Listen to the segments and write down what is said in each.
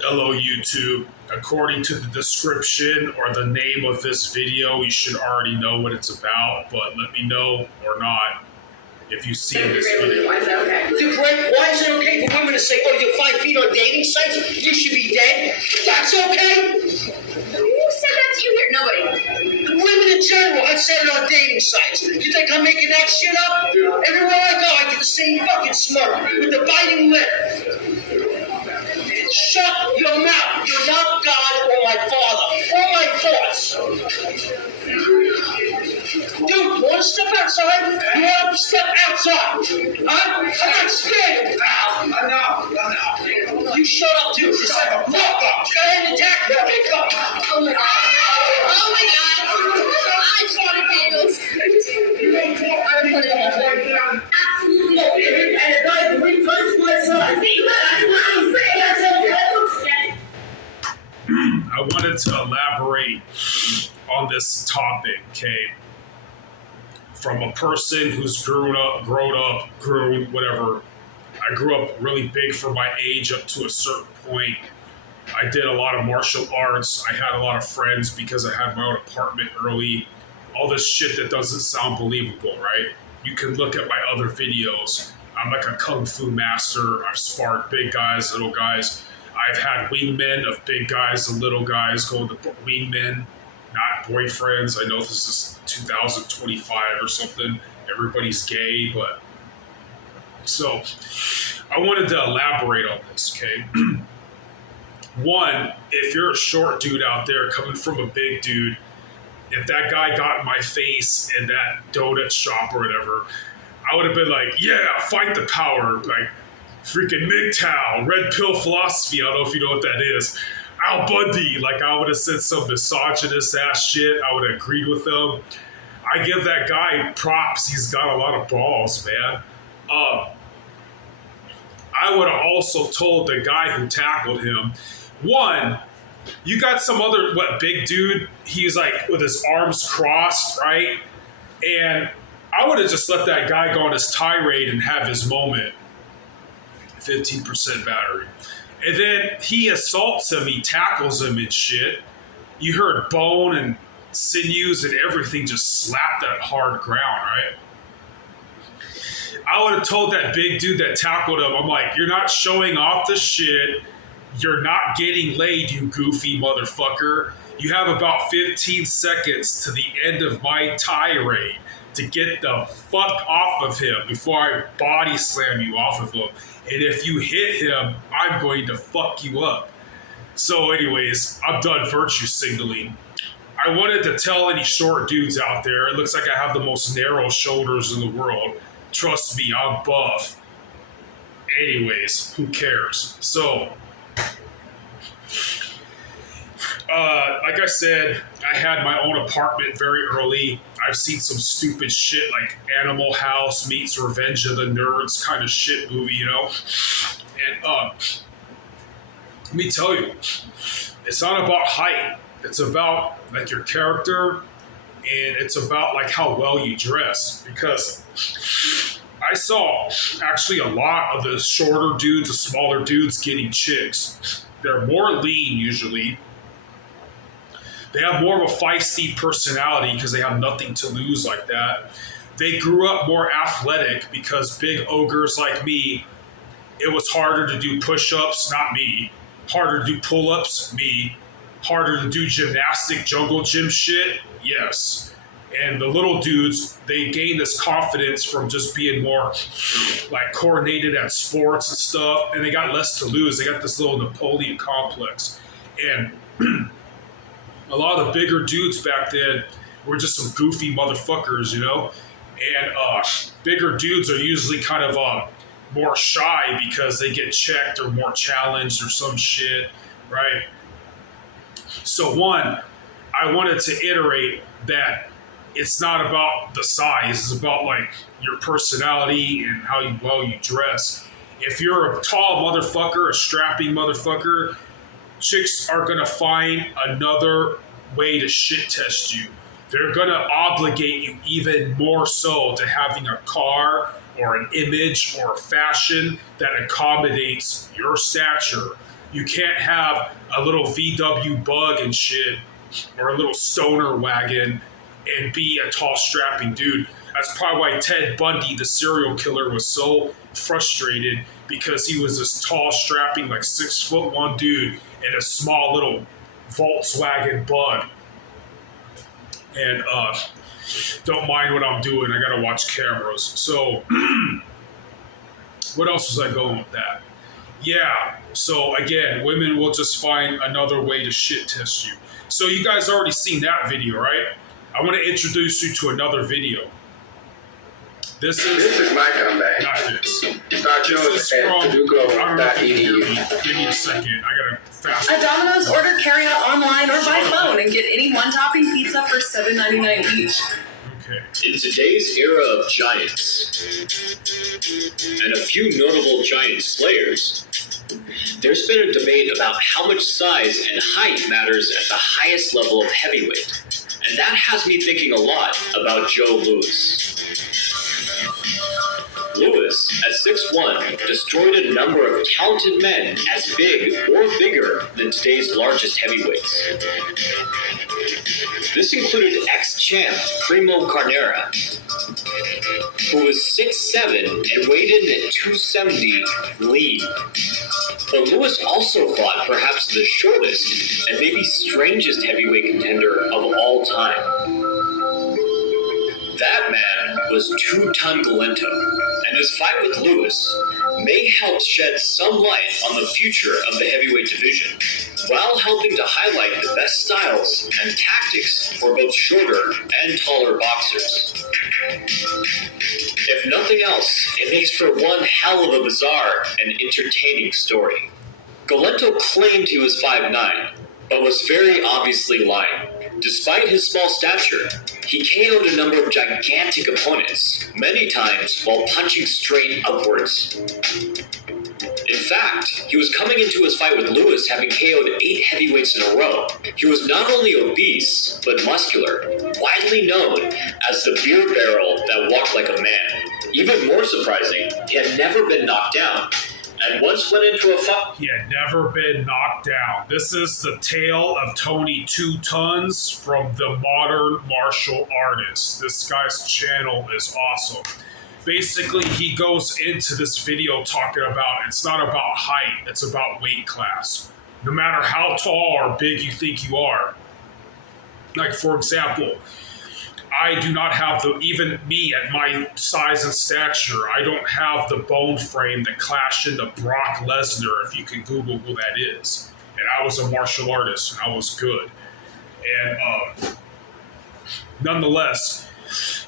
Hello, YouTube. According to the description or the name of this video, you should already know what it's about, but let me know or not if you see this video. Why is that okay? Dude, Greg, why is it okay for women to say, oh, you're 5 feet on dating sites? You should be dead? That's okay? Who said that to you here? Nobody. Women in general have said it on dating sites. You think I'm making that shit up? Everywhere I go, I get the same fucking smirk with the biting lip. Shut your mouth. You're not God or my father or my thoughts. Dude, want to step outside? You want to step outside? Huh? I'm not scared, pal. No. You shut up, too. Just like a fuck up. Go ahead and attack me, okay? Come on. Oh my god. Oh my god. I just want to dangles. I would put it in. Absolutely. And if I replace my son, I wanted to elaborate on this topic, okay? From a person who's grown, whatever. I grew up really big for my age up to a certain point. I did a lot of martial arts. I had a lot of friends because I had my own apartment early. All this shit that doesn't sound believable, right? You can look at my other videos. I'm like a kung fu master. I've sparred big guys, little guys. I've had wingmen of big guys and little guys going to wingmen, not boyfriends. I know this is 2025 or something. Everybody's gay, but... So, I wanted to elaborate on this, okay? One, if you're a short dude out there coming from a big dude, if that guy got in my face in that donut shop or whatever, I would have been like, yeah, fight the power. Like, freaking MGTOW, red pill philosophy. I don't know if you know what that is. Al Bundy. Like, I would have said some misogynist ass shit. I would have agreed with him. I give that guy props. He's got a lot of balls, man. I would have also told the guy who tackled him, one, you got some other, big dude, he's like with his arms crossed, right? And I would have just let that guy go on his tirade and have his moment. 15% battery. And then he assaults him, he tackles him and shit. You heard bone and sinews and everything just slap that hard ground, right? I would have told that big dude that tackled him, I'm like, you're not showing off the shit. You're not getting laid, you goofy motherfucker. You have about 15 seconds to the end of my tirade to get the fuck off of him before I body slam you off of him. And if you hit him, I'm going to fuck you up. So anyways, I'm done virtue signaling. I wanted to tell any short dudes out there, it looks like I have the most narrow shoulders in the world. Trust me, I'm buff. Anyways, who cares? So, like I said, I had my own apartment very early. I've seen some stupid shit like Animal House meets Revenge of the Nerds kind of shit movie, you know? And let me tell you, it's not about height. It's about like your character, and it's about like how well you dress. Because I saw actually a lot of the shorter dudes, the smaller dudes getting chicks. They're more lean usually. They have more of a feisty personality because they have nothing to lose like that. They grew up more athletic because big ogres like me, it was harder to do push-ups, not me. Harder to do pull-ups, me. Harder to do gymnastic jungle gym shit, yes. And the little dudes, they gain this confidence from just being more like coordinated at sports and stuff, and they got less to lose. They got this little Napoleon complex. And a lot of the bigger dudes back then were just some goofy motherfuckers, you know? And bigger dudes are usually kind of more shy because they get checked or more challenged or some shit, right? So one, I wanted to iterate that it's not about the size, it's about like your personality and how well you dress. If you're a tall motherfucker, a strapping motherfucker, chicks are gonna find another way to shit test you. They're gonna obligate you even more so to having a car or an image or a fashion that accommodates your stature. You can't have a little VW bug and shit or a little stoner wagon and be a tall, strapping dude. That's probably why Ted Bundy, the serial killer, was so frustrated because he was this tall, strapping, like 6'1" dude in a small little Volkswagen bug. And don't mind what I'm doing. I gotta watch cameras. So, what else was I going with that? Yeah. So again, women will just find another way to shit test you. So you guys already seen that video, right? I want to introduce you to another video. This is my comeback. not this. This is from, I don't know if you can hear me. Give me a second. I gotta fast. At Domino's, order carry out online or by phone and get any one-topping pizza for $7.99 each. Okay. In today's era of giants, and a few notable giant slayers, there's been a debate about how much size and height matters at the highest level of heavyweight. And that has me thinking a lot about Joe Louis. Louis, at 6'1", destroyed a number of talented men as big or bigger than today's largest heavyweights. This included ex-champ Primo Carnera, who was 6'7" and weighed in at 270 lean. But Louis also fought perhaps the shortest and maybe strangest heavyweight contender of all time. That man was 2-ton Galento, and his fight with Louis may help shed some light on the future of the heavyweight division, while helping to highlight the best styles and tactics for both shorter and taller boxers. If nothing else, it makes for one hell of a bizarre and entertaining story. Galento claimed he was 5'9", but was very obviously lying. Despite his small stature, he KO'd a number of gigantic opponents, many times while punching straight upwards. In fact, he was coming into his fight with Louis having KO'd 8 heavyweights in a row. He was not only obese, but muscular, widely known as the beer barrel that walked like a man. Even more surprising, he had never been knocked down, and once went into a fight. He had never been knocked down. This is the tale of Tony 2 Tons from the Modern Martial Artist. This guy's channel is awesome. Basically, he goes into this video talking about it's not about height, it's about weight class. No matter how tall or big you think you are. Like, for example, I do not have even me at my size and stature, I don't have the bone frame that clashed into Brock Lesnar, if you can Google who that is. And I was a martial artist, and I was good. And nonetheless,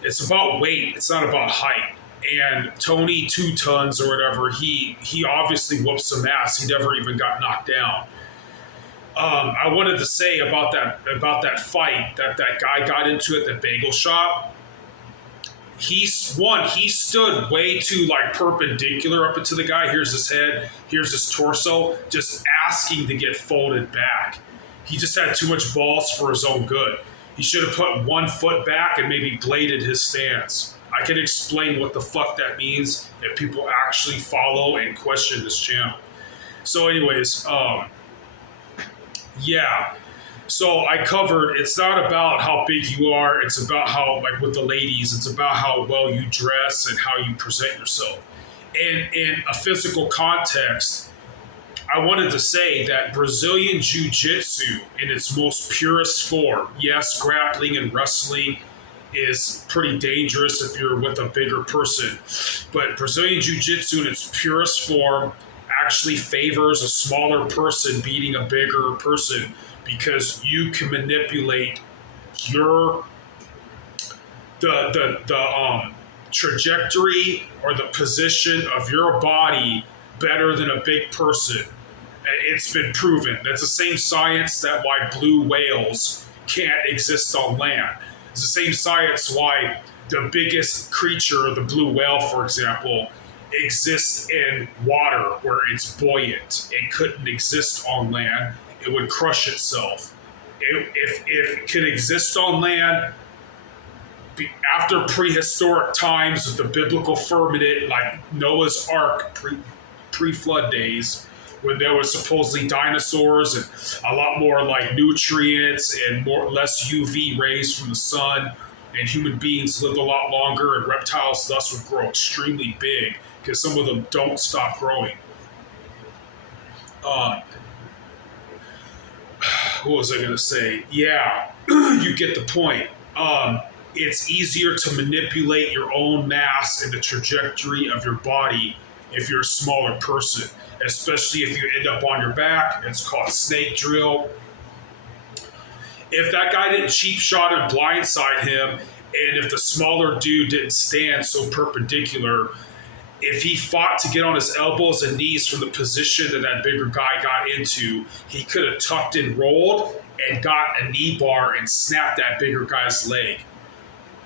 it's about weight, it's not about height. And Tony 2 Tons or whatever, he obviously whooped some ass. He never even got knocked down. I wanted to say about that fight that guy got into at the bagel shop. He stood way too like perpendicular up into the guy. Here's his head, here's his torso, just asking to get folded back. He just had too much balls for his own good. He should have put one foot back and maybe bladed his stance. I can explain what the fuck that means if people actually follow and question this channel. So anyways, yeah. So I covered, it's not about how big you are, it's about how, like with the ladies, it's about how well you dress and how you present yourself. And in a physical context, I wanted to say that Brazilian Jiu-Jitsu in its most purest form, yes, grappling and wrestling is pretty dangerous if you're with a bigger person, but Brazilian Jiu-Jitsu in its purest form actually favors a smaller person beating a bigger person because you can manipulate the trajectory or the position of your body better than a big person. It's been proven. That's the same science that why blue whales can't exist on land. It's the same science why the biggest creature, the blue whale, for example, exists in water where it's buoyant. It couldn't exist on land. It would crush itself. If it could exist on land, after prehistoric times with the biblical firmament, like Noah's Ark, pre-flood days, when there was supposedly dinosaurs and a lot more like nutrients and less UV rays from the sun, and human beings lived a lot longer, and reptiles thus would grow extremely big because some of them don't stop growing. What was I going to say? Yeah, you get the point. It's easier to manipulate your own mass and the trajectory of your body if you're a smaller person, especially if you end up on your back. It's called snake drill. If that guy didn't cheap shot and blindside him, and if the smaller dude didn't stand so perpendicular, if he fought to get on his elbows and knees from the position that bigger guy got into, he could have tucked and rolled and got a knee bar and snapped that bigger guy's leg.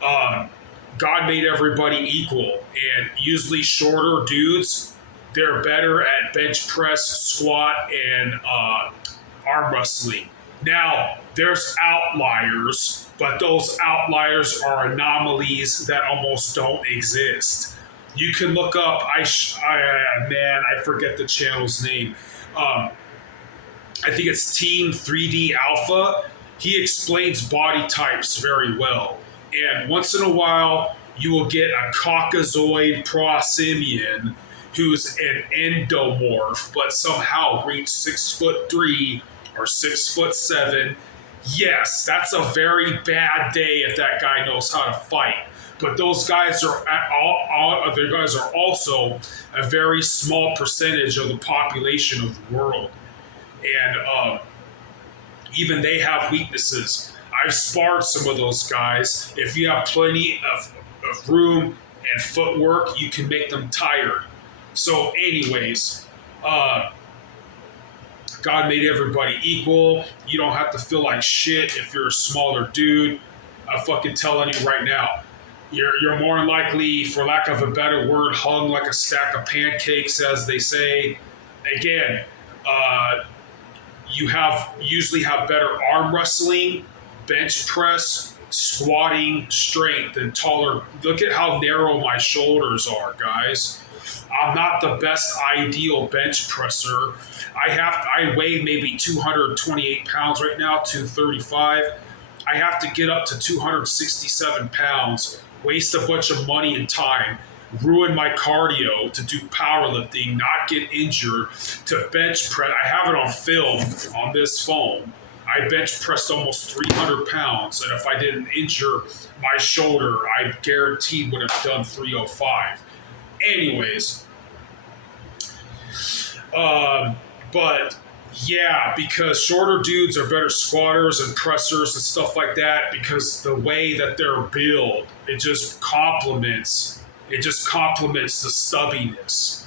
God made everybody equal, and usually shorter dudes, they're better at bench press, squat, and arm wrestling. Now, there's outliers, but those outliers are anomalies that almost don't exist. You can look up, I forget the channel's name. I think it's Team 3D Alpha. He explains body types very well. And once in a while, you will get a Caucasoid prosimian who's an endomorph, but somehow reached 6'3" or 6'7". Yes, that's a very bad day if that guy knows how to fight. But those guys are all other guys are also a very small percentage of the population of the world, and even they have weaknesses. I've sparred some of those guys. If you have plenty of room and footwork, you can make them tired. So, anyways, God made everybody equal. You don't have to feel like shit if you're a smaller dude. I'm fucking telling you right now. You're more likely, for lack of a better word, hung like a stack of pancakes, as they say. Again, you usually have better arm wrestling, bench press, squatting, strength than taller. Look at how narrow my shoulders are, guys. I'm not the best ideal bench presser. I weigh maybe 228 pounds right now, 235. I have to get up to 267 pounds, waste a bunch of money and time, ruin my cardio to do powerlifting, not get injured, to bench press. I have it on film on this phone. I bench pressed almost 300 pounds, and if I didn't injure my shoulder, I guaranteed would have done 305. Anyways, but yeah, because shorter dudes are better squatters and pressers and stuff like that, because the way that they're built, it just complements the stubbiness.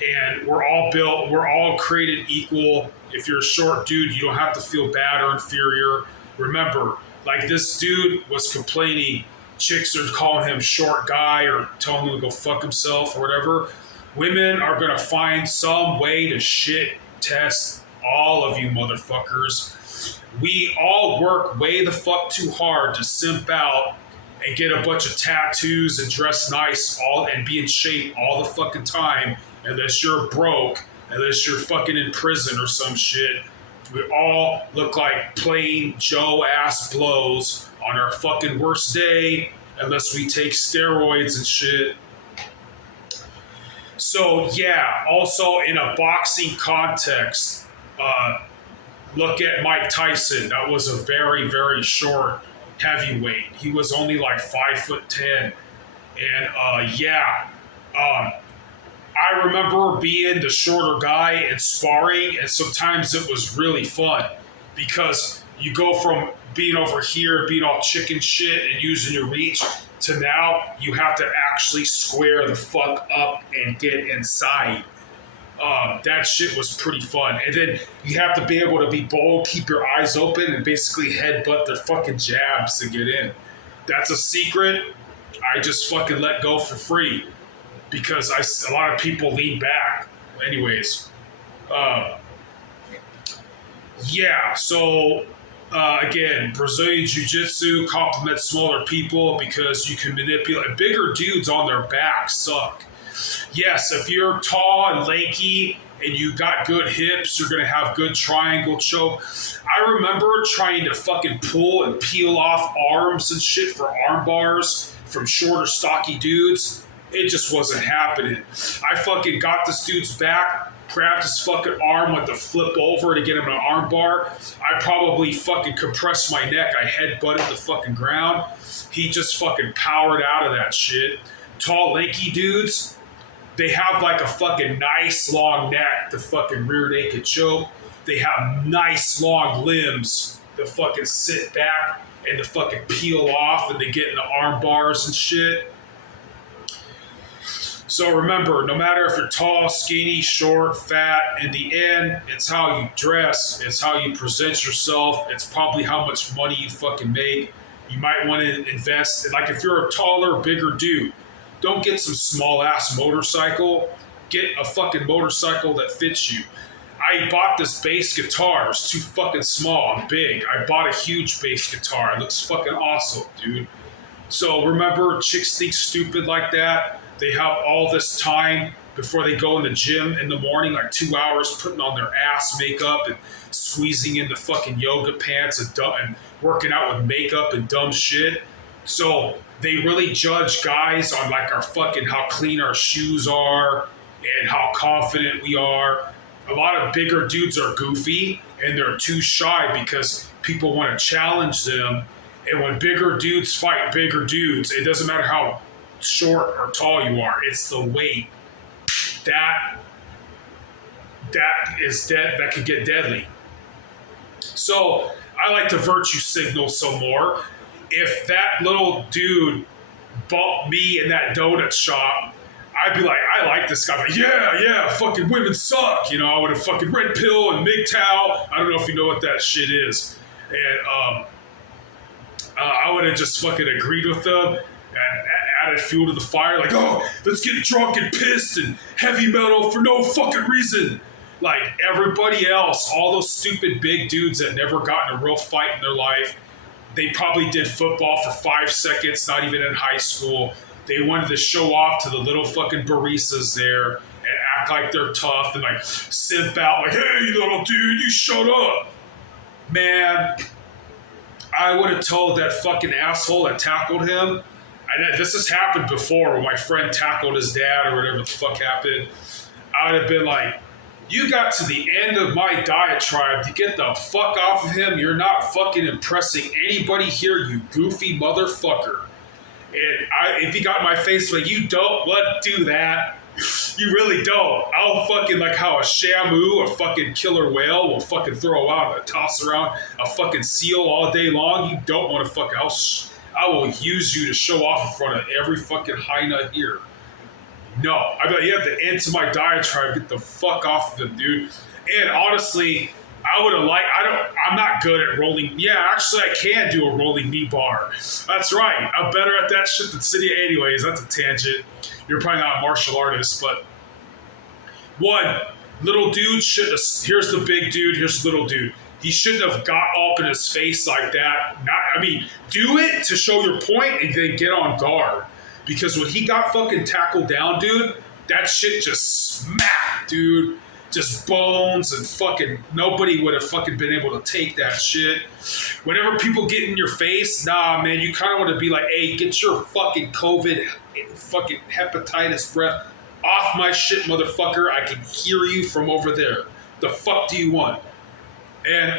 And we're all created equal. If you're a short dude, you don't have to feel bad or inferior. Remember, like this dude was complaining, chicks are calling him short guy or telling him to go fuck himself or whatever. Women are going to find some way to shit test all of you motherfuckers. We all work way the fuck too hard to simp out and get a bunch of tattoos and dress nice and be in shape all the fucking time, unless you're broke, unless you're fucking in prison or some shit. We all look like plain Joe ass blows on our fucking worst day, unless we take steroids and shit. So yeah, also in a boxing context, look at Mike Tyson. That was a very, very short heavyweight. He was only like 5'10", and I remember being the shorter guy and sparring, and sometimes it was really fun because you go from being over here, being all chicken shit and using your reach, to now you have to actually square the fuck up and get inside. That shit was pretty fun. And then you have to be able to be bold, keep your eyes open, and basically headbutt their fucking jabs to get in. That's a secret I just fucking let go for free because a lot of people lean back. Anyways, again, Brazilian Jiu-Jitsu complements smaller people because you can manipulate. Bigger dudes on their back suck. Yes, if you're tall and lanky and you got good hips, you're gonna have good triangle choke. I remember trying to fucking pull and peel off arms and shit for arm bars from shorter, stocky dudes. It just wasn't happening. I fucking got this dude's back, grabbed his fucking arm, went to flip over to get him an arm bar. I probably fucking compressed my neck. I headbutted the fucking ground. He just fucking powered out of that shit. Tall, lanky dudes, they have like a fucking nice long neck to fucking rear naked choke. They have nice long limbs that fucking sit back and to fucking peel off and they get into arm bars and shit. So remember, no matter if you're tall, skinny, short, fat, in the end, it's how you dress, it's how you present yourself, it's probably how much money you fucking make. You might want to invest, like if you're a taller, bigger dude, don't get some small ass motorcycle, get a fucking motorcycle that fits you. I bought this bass guitar, it's too fucking small, I'm big. I bought a huge bass guitar, it looks fucking awesome, dude. So remember, chicks think stupid like that. They have all this time before they go in the gym in the morning, like 2 hours putting on their ass makeup and squeezing in the fucking yoga pants and working out with makeup and dumb shit. So they really judge guys on like our fucking how clean our shoes are and how confident we are. A lot of bigger dudes are goofy and they're too shy because people want to challenge them. And when bigger dudes fight bigger dudes, it doesn't matter how short or tall you are, it's the weight that can get deadly. So I like to virtue signal some more. If that little dude bumped me in that donut shop, I'd be like, I like this guy. But yeah, fucking women suck. You know, I would have fucking red pill and MGTOW. I don't know if you know what that shit is. And I would have just fucking agreed with them and added fuel to the fire, like, oh, let's get drunk and pissed and heavy metal for no fucking reason. Like everybody else, all those stupid big dudes that never got in a real fight in their life, they probably did football for 5 seconds, not even in high school. They wanted to show off to the little fucking baristas there and act like they're tough and like simp out, like, hey, little dude, you shut up. Man, I would have told that fucking asshole that tackled him. This has happened before when my friend tackled his dad or whatever the fuck happened. I would have been like, you got to the end of my diatribe to get the fuck off of him. You're not fucking impressing anybody here, you goofy motherfucker. And if he got in my face, like, you don't do that. You really don't. I'll fucking, like how a shamu, a fucking killer whale, will fucking throw out and toss around a fucking seal all day long. You don't want to fucking, I will use you to show off in front of every fucking hyena here. No, I bet you have to end to my diatribe. Get the fuck off of them, dude. And honestly, I would have I'm not good at rolling. Yeah, actually, I can do a rolling knee bar. That's right. I'm better at that shit than City anyways. That's a tangent. You're probably not a martial artist, but one, little dude shouldn't have, here's the big dude, here's the little dude. He shouldn't have got up in his face like that. Do it to show your point and then get on guard. Because when he got fucking tackled down, dude, that shit just smacked, dude. Just bones and fucking nobody would have fucking been able to take that shit. Whenever people get in your face, nah, man, you kind of want to be like, hey, get your fucking COVID, fucking hepatitis breath off my shit, motherfucker. I can hear you from over there. The fuck do you want? And,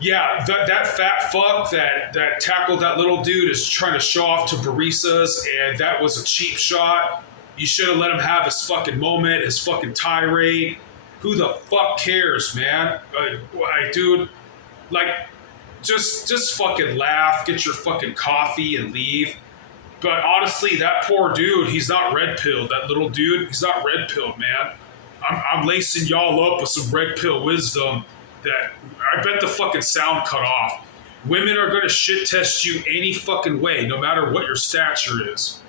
yeah, that fat fuck that tackled that little dude is trying to show off to baristas, and that was a cheap shot. You should have let him have his fucking moment, his fucking tirade. Who the fuck cares, man? Dude, like, just fucking laugh, get your fucking coffee and leave. But honestly, that poor dude, he's not red pilled. That little dude, he's not red pilled, man. I'm lacing y'all up with some red pill wisdom that I bet the fucking sound cut off. Women are gonna shit test you any fucking way, no matter what your stature is.